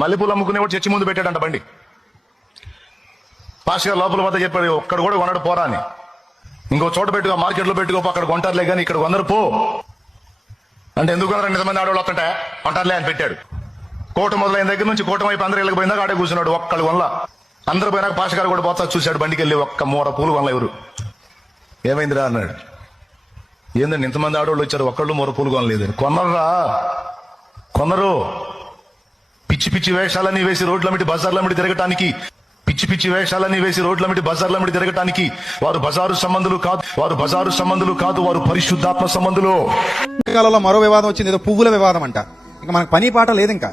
మల్లెపూలు అమ్ముకునేవాడు చర్చి ముందు పెట్టాడంట బండి. పాస్ గారు లోపల వద్ద చెప్పాడు, ఒక్కడ కూడా కొనడు పోరా అని. ఇంకో చోట పెట్టుకో, మార్కెట్లో పెట్టుకోపో, అక్కడ కొంటారులే కానీ ఇక్కడ కొందరు పో అంటే ఎందుకు కొనరు, నిజమంది ఆడవాళ్ళు వస్తుంటే కొంటారులే అని పెట్టాడు. కోట మొదలైన దగ్గర నుంచి కోట వైపు అందరూ ఇళ్ళకి పోయిందాక ఆడే కూర్చున్నాడు. ఒక్కళ్ళు వల్ల అందరు పోయినాక పాస్ గారు కూడా పోతా చూశాడు. బండికి వెళ్ళి ఒక్క మూర పూలు వల్ల ఎవరు ఏమైందిరా అన్నాడు. ఏందండి ఇంతమంది ఆడవాళ్ళు వచ్చారు, ఒక్కళ్ళు మూర పూలు కొనలేదని. కొన్నరా, కొనరు. పిచ్చి పిచ్చి వేషాలన్నీ వేసి రోడ్లమిటి బజార్లమిటి తిరగటానికి, పిచ్చి పిచ్చి వేషాలన్నీ వేసి రోడ్లమిటి బజార్లమిటి తిరగటానికి వారు బజారు సంబంధులు కాదు, వారు బజారు సంబంధులు కాదు, వారు పరిశుద్ధాత్మ సంబంధులు. కాలంలో మరో వివాదం వచ్చింది, ఏదో పువ్వుల వివాదం అంట. ఇంకా మనకు పని పాట లేదు. ఇంకా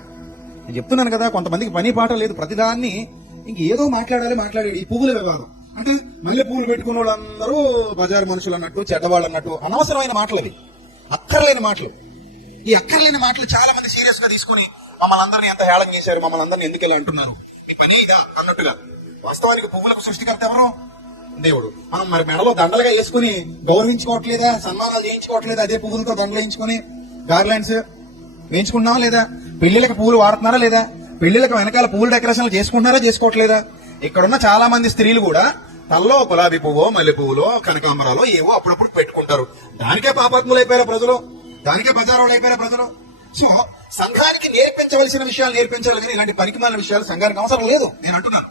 నేను చెప్తున్నాను కదా, కొంతమందికి పని పాట లేదు, ప్రతిదాన్ని ఇంకేదో మాట్లాడాలి. ఈ పువ్వుల వివాదం అంటే మల్లె పువ్వులు పెట్టుకున్న వాళ్ళందరూ బజారు మనుషులు అన్నట్టు, చెడ్డవాళ్ళు అన్నట్టు, అనవసరమైన మాటలు అవి, అక్కర్లేని మాటలు. ఈ అక్కర్లేని మాటలు చాలా మంది సీరియస్ గా తీసుకుని మమ్మల్ని అందరినీ ఎంత హేళన చేశారు, మమ్మల్ని అందరినీ ఎందుకు ఇలా అంటున్నారు, మీ పని ఇదా అన్నట్టుగా. వాస్తవానికి పువ్వులకు సృష్టికర్త ఎవరు? దేవుడు. మనం మరి మెడలో దండలుగా వేసుకుని గౌరవించుకోవట్లేదా, సన్మానాలు చేయించుకోవట్లేదా, అదే పువ్వులతో దండలు వేయించుకుని గార్లాండ్స్ వేయించుకున్నావా లేదా? పెళ్లిళ్ళకి పువ్వులు వాడుతున్నారా లేదా? పెళ్లిళ్ళకి వెనకాల పువ్వుల డెకరేషన్లు చేసుకుంటున్నారా చేసుకోవట్లేదా? ఇక్కడున్న చాలా మంది స్త్రీలు కూడా తల్లో గులాబీ పువ్వో మల్లె పువ్వులో కనకాంబరాలో ఏవో అప్పుడప్పుడు పెట్టుకుంటారు. దానికే పాపాత్ములు అయిపోయారు ప్రజలు, దానికే బజారోళ్ళు అయిపోయారు ప్రజలు. సో సంఘానికి నేర్పించవలసిన విషయాలు నేర్పించాలి కానీ ఇలాంటి పనికిమాలిన విషయాలు సంఘానికి అవసరం లేదు నేను అంటున్నాను.